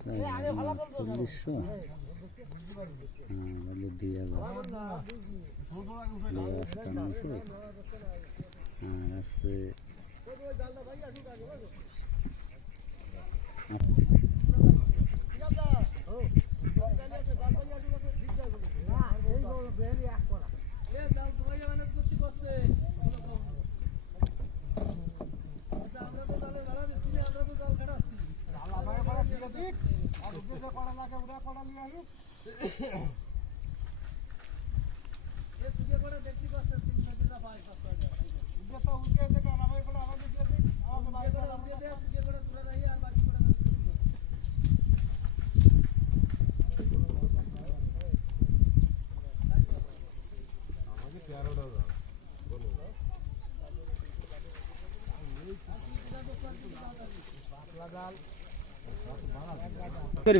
4000 বলে 2000 আর আছে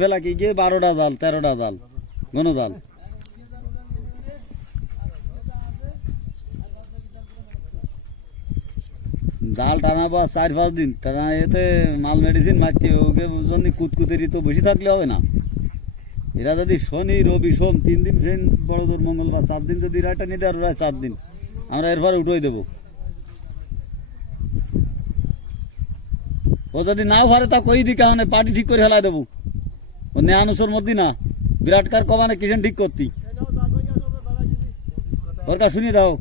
ফেলা কি গিয়ে 12টা জাল 13টা জাল ঘন জাল জাল টানাবো 4-5 দিন টানা এতে মাল মেডিসিন মারতে ওকে জন্য কুতকুতেরই তো বসে থাকলে হবে না। এরা যদি শনি রবি সোম 3 দিন সেন বড় দূর মঙ্গলবার 4 দিন যদি রায়টা নিতে আর ওরা 4 দিন আমরা এরপরে উঠোই দেবো। ও যদি নাও পারে তা কই দি কারণে পার্টি ঠিক করে হেলাই দেবো। ও নেয়ানুসর মধ্যে না বিরাট কার কমানে কিসেন ঠিক করতি ওর কাছে শুনিয়ে দাও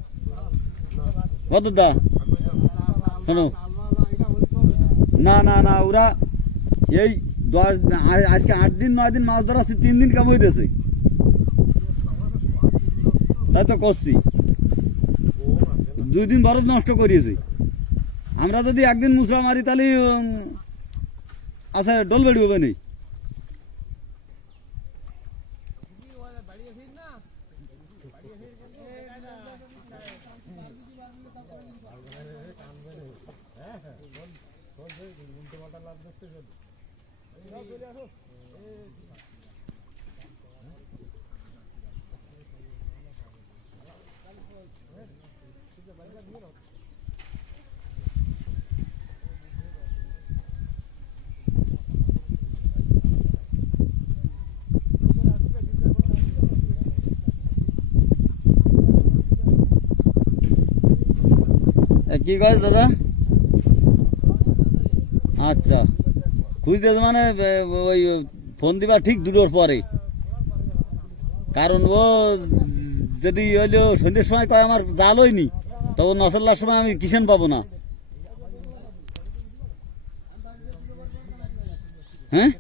বদুদা শোনো না না না ওরা এই আজকে 8 দিন 9 দিন মাছ ধরা 3 দিন কাম হইতেছে তাই তো করছি 2 দিন বরফ নষ্ট করিয়েছি। আমরা যদি একদিন মুসরা মারি তাহলে আচ্ছা ডল বেড়ি হবে নেই কি কয় দাদা? আচ্ছা খুঁজতে মানে ওই ফোন দিবা ঠিক 2টোর পরে, কারণ ও যদি হইলো সন্ধ্যের সময় কয় আমার জাল হয়নি তো ও নসল্লার সময় আমি কিষেন পাবো না। হ্যাঁ